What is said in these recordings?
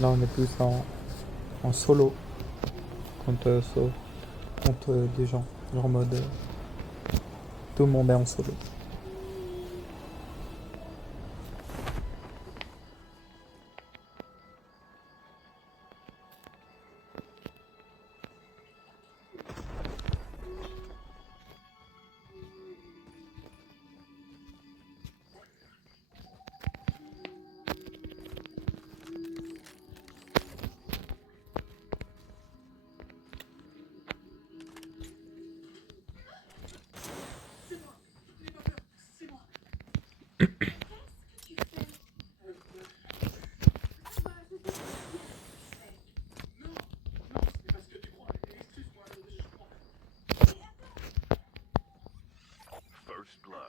Là, on est plus en solo contre des gens. Genre en mode tout le monde est en solo. First blood.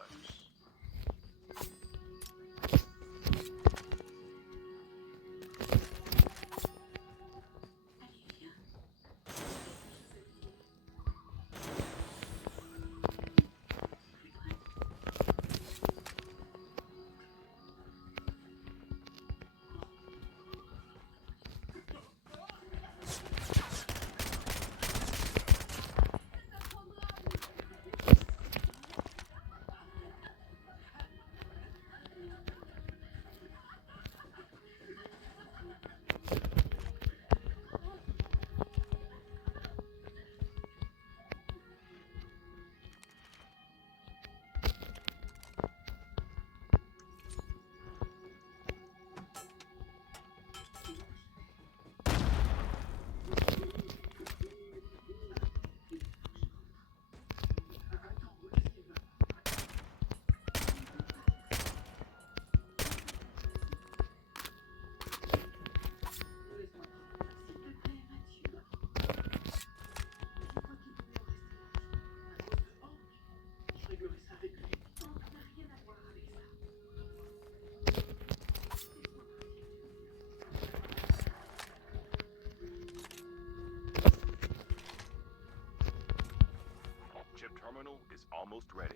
Chip terminal is almost ready.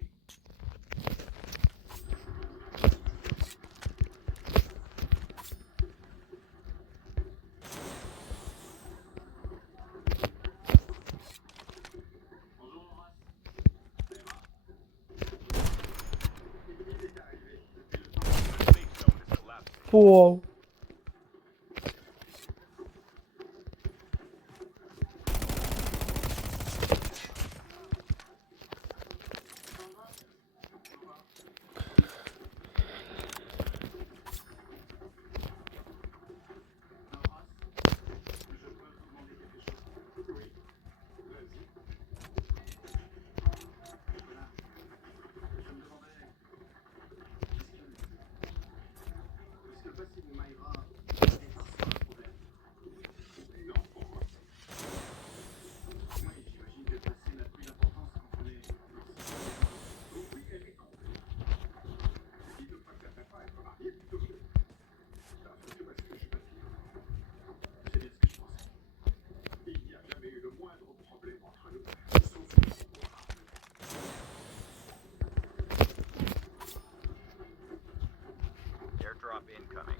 The safe zone is collapsing. Wow. Airdrop incoming.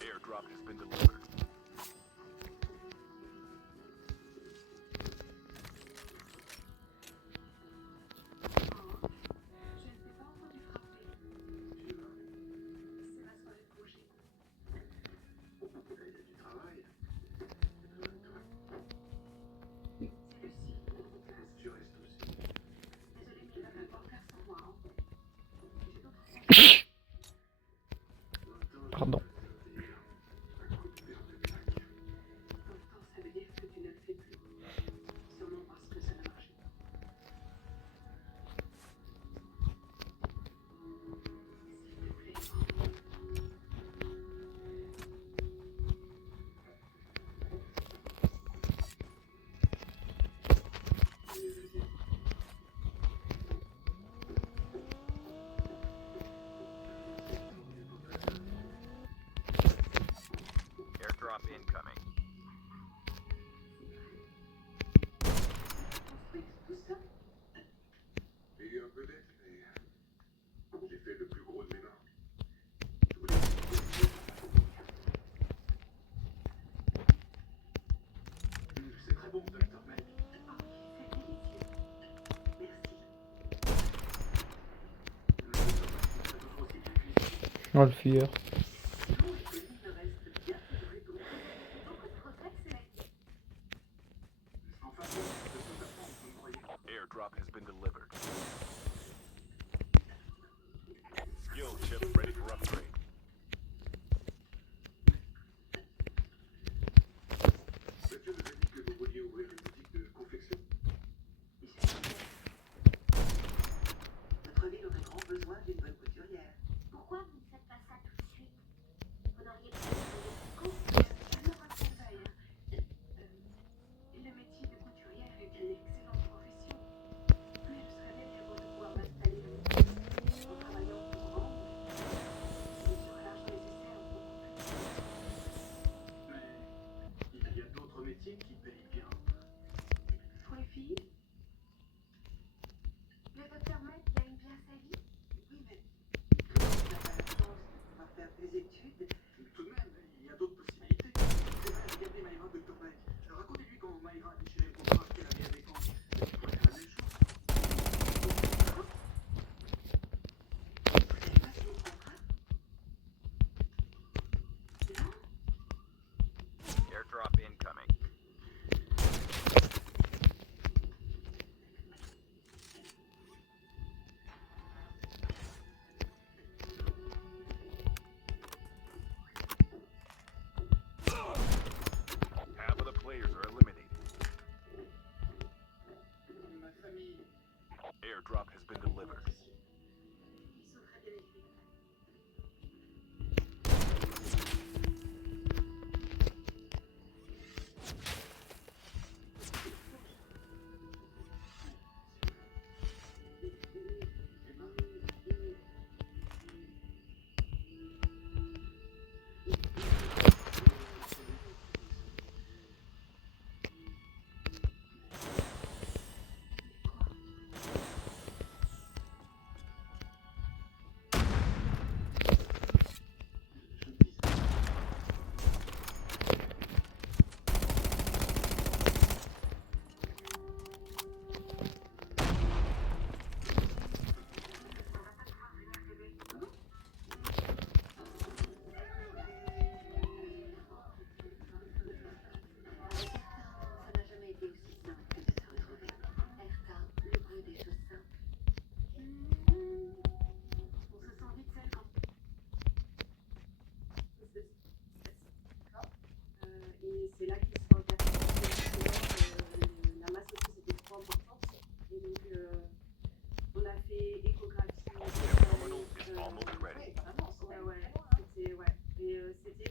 Airdrop has been delivered. Pardon. Oh, le fuyeur. Airdrop has been delivered. Skill chip ready for upgrade. Votre ville aurait grand besoin d'une bonne couturière. Pourquoi vous ne faites pas ça tout de suite? Vous n'auriez pas de Ne raconte pas rien. Le métier de couturière est une excellente profession. Mais je serais bien heureux de pouvoir m'installer en travaillant pour vendre. Et sur l'argent nécessaire pour Mais il y a d'autres métiers qui payent bien. Pour les filles, Le docteur Mac gagne bien sa vie? oui, mais tout le monde n'a pas la chance de pouvoir faire des études. Mais tout de même, il y a d'autres possibilités. Regardez Maïra, Dr. Mike. Racontez-lui quand Maïra a déchiré le contrat qu'elle avait avec Hank. Tu pourrais faire la même chose. Vous n'avez pas signé de contrat? Non. Airdrop incoming. Half of the players are eliminated. Ma famille. Airdrop has been delivered. Ils sont très bien écrits. Ça n'a jamais été aussi simple que de se retrouver. Erta, le bruit des choses simples. On se sent vite seul quand. Et c'est là qu'ils se sont aperçus que la masse aussi c'était trop importante. Et donc on a fait échographie. Terminal is almost ready. Vraiment, c'était ouais. Et c'était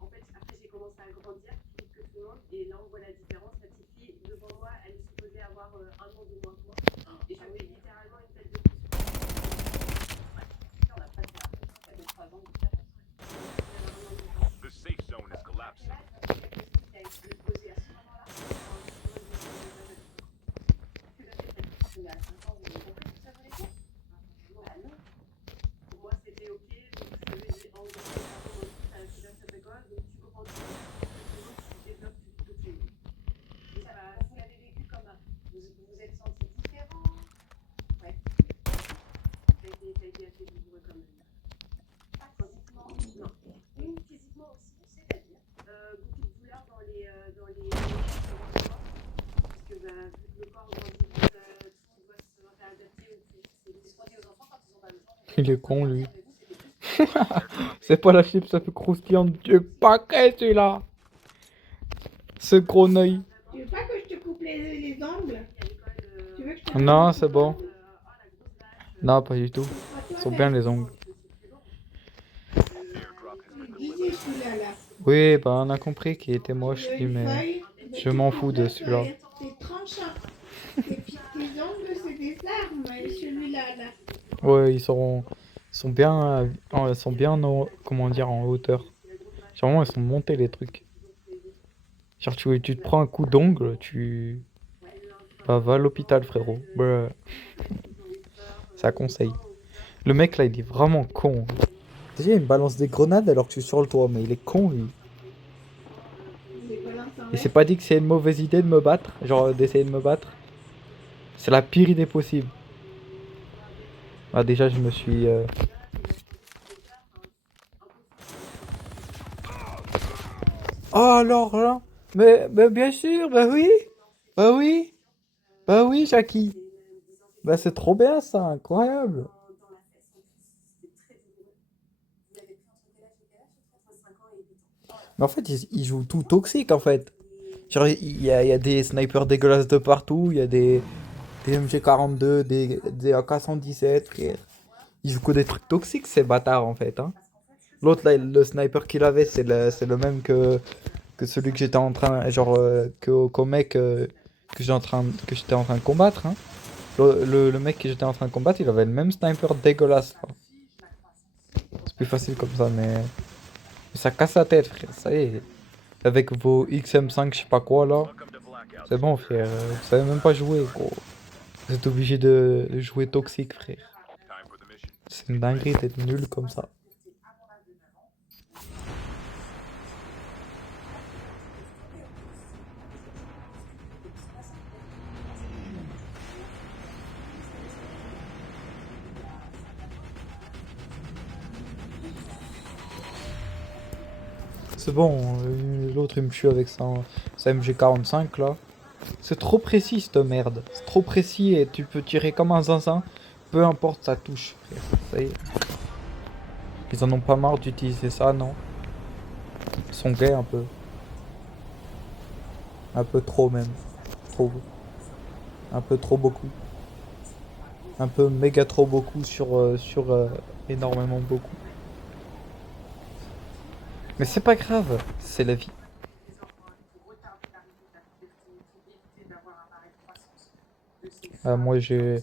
en fait après j'ai commencé à grandir plus vite que tout le monde et là on voit la différence. La petite fille devant moi elle est supposée avoir un an de moins que moi et j'avais littéralement une tête de plus. On a pas de ça fait 3 ans de différence. The safe zone is collapsing. Qui a été posé à ce moment-là. Mais à 5 ans, vous avez compris ce que ça voulait dire? Ah non. Pour moi, c'était ok. Donc, ça veut dire, en gros, tu as cette école, donc tu comprends tout. Donc, tu développes tout de suite. Et ça, vous l'avez vécu comme vous vous êtes senti différent. Ouais. Ça a été assez douloureux comme pas physiquement, non. Physiquement aussi, c'est-à-dire beaucoup de douleurs dans les parce que vu que le corps grandit vite, tout doit se faire adapter au plus. C'est ce qu'on dit aux enfants quand ils ont pas le temps. Il est con, lui. Airdrop C'est pas la chips, ça fait croustillant. Dieu paquet, celui-là. Ce gros œil. Tu veux pas que je te coupe les ongles? Tu veux que je te Non, c'est bon. Non, pas du tout. Ils sont bien les ongles. Airdrop has been Il delivered. disait celui-là là. Oui, bah on a compris qu'il était moche, lui, Une mais feuille, je m'en fous de celui-là. C'est tranchant. Tes ongles, c'est des armes. Et celui-là là. Ouais, ils sont bien, comment dire, en hauteur. Genre, vraiment, ils sont montés les trucs. Genre, tu te prends un coup d'ongle, bah, va à l'hôpital, frérot. Bruh. Ça conseille. Le mec là, il est vraiment con. Déjà, il me balance des grenades alors que je suis sur le toit, mais il est con, lui. Il s'est pas dit que c'est une mauvaise idée de me battre, genre d'essayer de me battre. C'est la pire idée possible. Ah, déjà, je me suis Oh alors là, mais bien sûr, bah oui, bah oui, Jackie. Bah c'est trop bien ça, incroyable. dans la fesse. En plus, c'était très douloureux. Vous l'avez pris entre quel âge et quel âge? Entre 5 ans et 8 ans. Mais en fait, ils jouent tout toxique en fait. Genre, il y a des snipers dégueulasses de partout, il y a des MG42, des AK-117, frère. Ils jouent que des trucs toxiques, ces bâtards en fait. Hein. L'autre là, le sniper qu'il avait, c'est le même que celui que j'étais en train, genre, qu'au mec que j'étais en train de combattre. Hein. Le mec que j'étais en train de combattre, il avait le même sniper dégueulasse. Là. C'est plus facile comme ça, mais ça casse la tête, frère. Ça y est. Avec vos XM5, je sais pas quoi là. Welcome to Blackout. C'est bon, frère. Vous savez même pas jouer, gros. Vous êtes obligé de jouer toxique, frère. Time for the mission. C'est une dinguerie d'être nul comme ça. C'est bon, l'autre il me tue avec sa MG45 là. C'est trop précis cette merde. C'est trop précis et tu peux tirer comme un zinzin. Peu importe sa touche, frère. Ça y est. Ils en ont pas marre d'utiliser ça, non? Ils sont gays un peu. Un peu trop même. Trop. Un peu trop beaucoup. Un peu méga trop beaucoup sur énormément beaucoup. Mais c'est pas grave, c'est la vie. Moi j'ai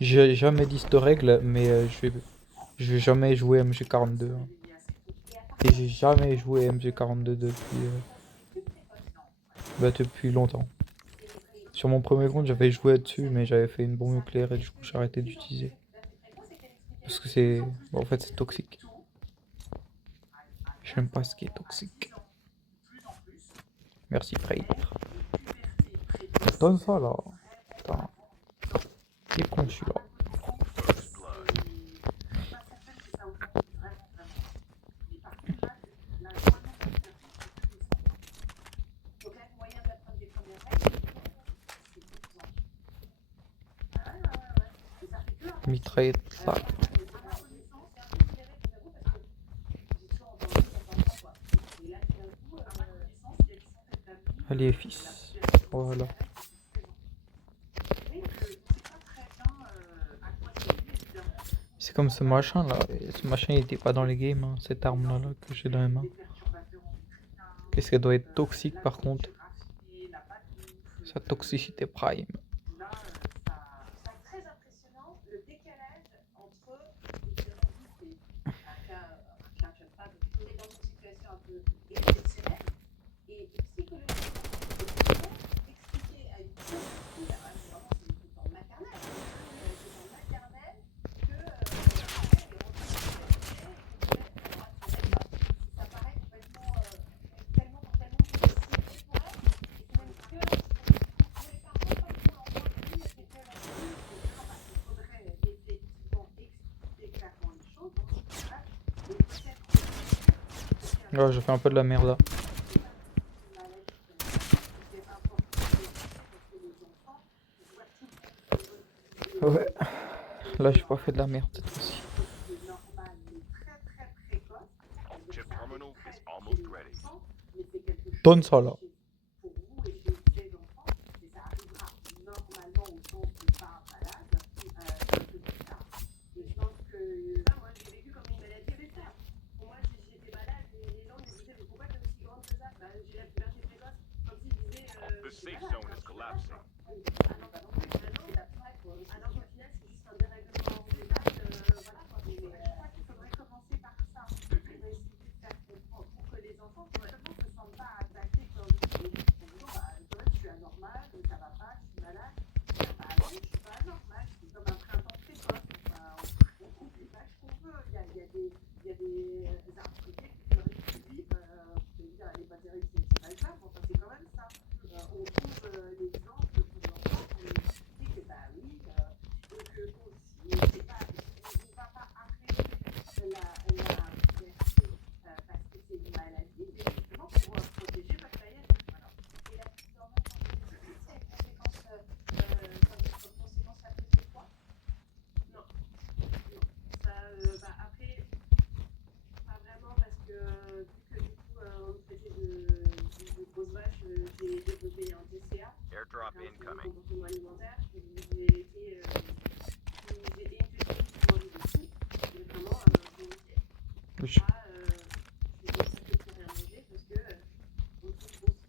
jamais dit cette règle, mais je vais jamais jouer MG42. Hein. Et j'ai jamais joué MG42 depuis longtemps. Sur mon premier compte, j'avais joué dessus, mais j'avais fait une bombe nucléaire et du coup j'ai arrêté d'utiliser. Parce que en fait, c'est toxique. J'aime pas ce qui est toxique. Merci, frère. Donne ça là. Putain. Quel con celui-là. First blood. Donc là, le moyen d'apprendre des premières règles, c'est de plus en plus. Ah ouais, ouais, ouais, ouais. Et ça fait que un Mitraillette ça. Allez, fils. Voilà. C'est comme ce machin là. Et ce machin il était pas dans les games, hein, cette arme là, que j'ai dans les mains. Qu'est-ce qu'elle doit être toxique par contre. Sa toxicité prime. C'est très impressionnant le décalage entre les différents lycées. Chacun j'aime pas, mais on est dans une situation un peu exceptionnelle et psychologiquement, expliquer à une petite fille, alors c'est vraiment c'est des trucs en maternelle, c'est en maternelle que ça paraît complètement tellement difficile pour elle, et c'est même que pour les parents, pas pour l'enfant, lui, c'est que la fille, il faudrait effectivement expliquer clairement les choses, dans ce cas-là, et peut-être Ouais, je fais un peu de la merde là. Ouais. Là, j'ai pas fait de la merde cette fois-ci. Chip terminal is almost ready. Donne ça là. pour vous et chez les enfants, mais ça arrivera normalement au sens de pas malade, un peu plus tard. Et je pense que moi, j'ai vécu comme une maladie héréditaire. Pour moi, si j'étais malade, les gens me disaient, mais pourquoi t'es aussi grande que ça? J'ai la puberté précoce. Comme s'ils disaient, The safe zone is collapsing. ah non, bah non plus, ah non, alors qu'au final, c'est juste un dérèglement hormonal, voilà quoi. Mais je crois qu'il faudrait commencer par ça, pour essayer de faire comprendre, pour que les enfants justement ne se sentent pas attaqués comme en disant, bah, toi, je suis anormal, ça va pas, je suis malade. Bah non, je suis pas anormal, je suis comme un printemps précoce. Bah, on coupe les vaches qu'on veut, il y a des arbres fruitiers qui fleurissent plus vite, je veux dire, elle est pas terrible, c'est pas grave, enfin, c'est quand même ça. On trouve l'exemple pour l'enfant pour lui expliquer que bah oui, arrêté de grosses vaches, j'ai développé un TCA, Airdrop un incoming. comportement alimentaire. J'ai été une petite fille qui mangeait de tout, mais vraiment volontiers. Oui. Là, je ne sais plus rien manger parce que on trouve grosse.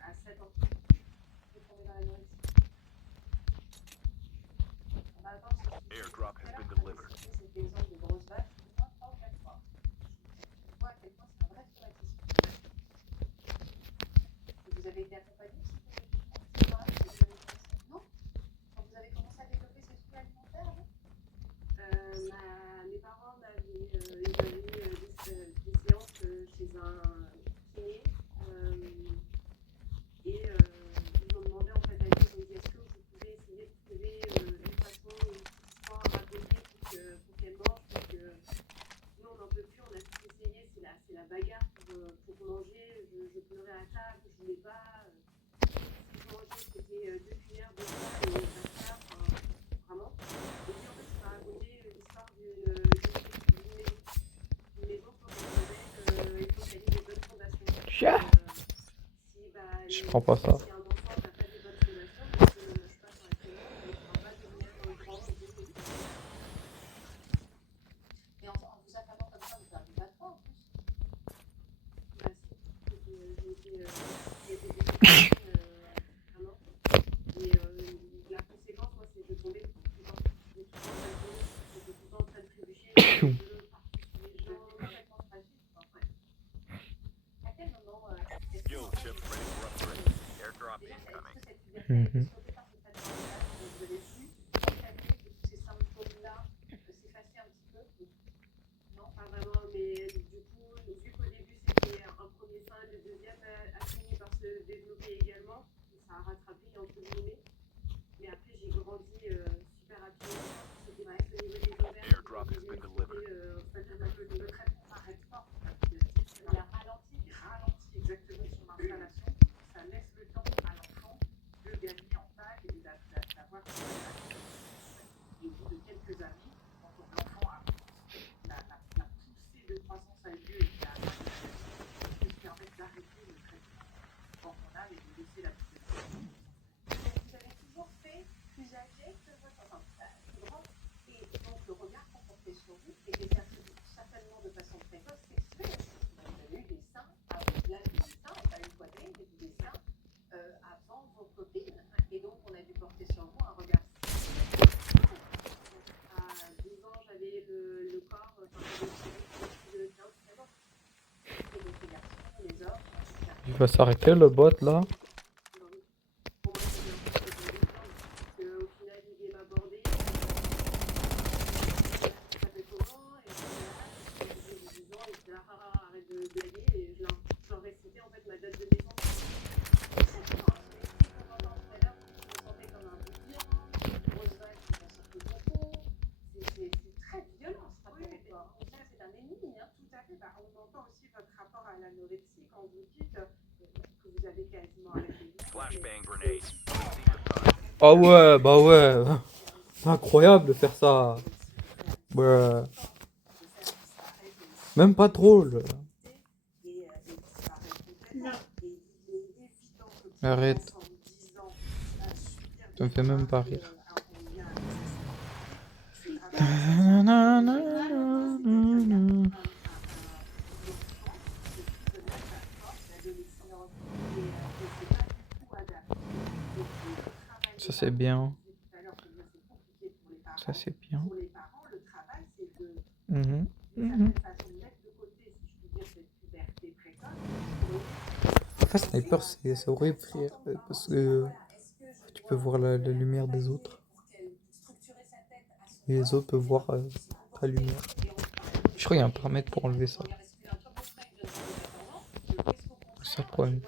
À 7 ans, je tombée dans l'anorexie. On va attendre ce Airdrop has been que delivered. cet exemple de grosse vache, moi, 3 ou 4 fois. Je vois à quel point c'est un vrai traumatisme. Et vous avez été accompagné psychologiquement, non? Quand vous avez commencé à développer ces troubles alimentaires, non? Mes parents m'avaient évalué des séances chez un kiné. Et ils m'ont demandé en fait à lui, ils m'ont dit est-ce que vous pouvez essayer de trouver une façon, une histoire à raconter pour qu'elle mange, parce que nous on n'en peut plus, on a tout essayé, c'est la bagarre pour manger, je pleurais à table, je voulais pas, si je mangeais c'était 2 cuillères de ça et basta, enfin, vraiment. Et puis en fait il m'a raconté l'histoire d'une maison pour qu'elle soit belle, il faut qu'elle ait des bonnes fondations. Chia. Si Je prends pas ça. si un enfant n'a pas des bonnes fondations, parce qu'il ne mange pas correctement, il ne pourra pas devenir grand et beau et tout. Mais en vous affamant comme ça, vous perdez pas de poids en plus. Bah si, j'ai été végétarienne un an. Et la conséquence, moi, c'est de tomber tout le temps. J'étais tout le temps en train de tomber, j'étais tout le temps en train de trébucher, les cheveux partout sur les jambes, complètement fragile. Enfin, ouais. À quel moment est-ce Skill que chip ready for upgrade. Airdrop déjà, est-ce incoming. que cette puberté a été Mhm. sauvée par cette plateforme-là, donc vous avez pu encadrer que tous ces symptômes-là s'effacer un petit peu? Non? Pas vraiment, mais du coup, vu qu'au début c'était un premier sein, le deuxième a fini par se développer également, ça a rattrapé entre guillemets. Mais après j'ai grandi super rapidement. C'était plus au niveau des ovaires. Airdrop has been delivered. Le traitement s'arrête pas. La puberté, c'est Il a ralenti. il ralentit exactement son installation. Ça laisse le temps à l'enfant de gagner en taille et d'avoir son adaptation. Et au bout de quelques années, quand l'enfant a la poussée de croissance a eu lieu et qu'il a atteint les adultes, il permet d'arrêter le traitement hormonal et de laisser la puberté. Vous avez toujours fait plus âgé que votre enfant, plus grand, et donc le regard qu'on portait sur vous était certainement de façon précoce sexuée. Vous avez eu des seins, là j'ai eu des seins, pas une poignée, mais des seins avant vos copines, et donc on a dû porter sur vous un regard À 12 ans, j'avais le corps, j'avais de 15-16 ans. et donc les garçons, les hommes, etc. Il va s'arrêter le bot là. Pour moi, c'est bien parce qu'au final, il vient m'aborder. Ça s'appelle comment? Et puis là, j'ai 10 ans, et puis là, arrête de blaguer. Et je leur récitais en fait ma date de naissance. C'est très violent ce rapport au corps. On sait que c'est un ennemi, hein. Tout à fait. Bah, on entend aussi votre rapport à l'anorexie quand vous dites que vous avez quasiment arrêté. Flashbang grenade. Secret code. Ah ouais, bah ouais. Incroyable de faire ça. Ouais. Même pas drôle. Non. Arrête. Ça me fait même pas rire. Ça c'est bien. Ça c'est bien. Pour les parents, le travail, c'est de Mhm. d'une Mhm. certaine façon mettre de côté, si je puis dire, cette puberté précoce. Après, Sniper, c'est horrible, frère, parce que tu peux voir la lumière des autres. Et les autres peuvent voir ta lumière. Je crois qu'il y a un paramètre pour enlever ça. C'est ça le problème.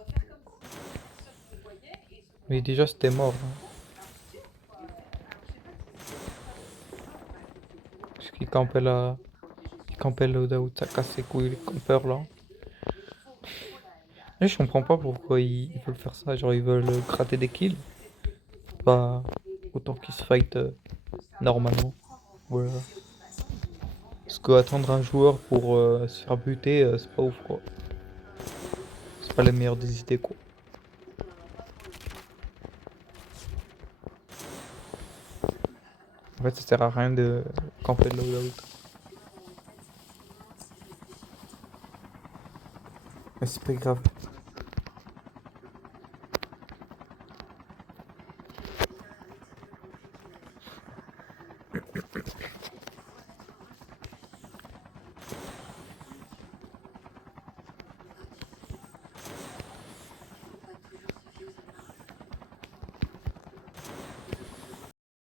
Mais déjà, c'était mort. Hein. Parce qu'il campait là. Il campait là où ça casse ses couilles, les campeurs là. Et je comprends pas pourquoi ils veulent faire ça. Genre, ils veulent gratter des kills. Bah, autant qu'ils se fight normalement. Voilà. Parce qu'attendre un joueur pour se faire buter, c'est pas ouf quoi. pas la meilleure des idées, quoi. En fait, ça sert à rien de camper de loadout. Mais c'est pas grave.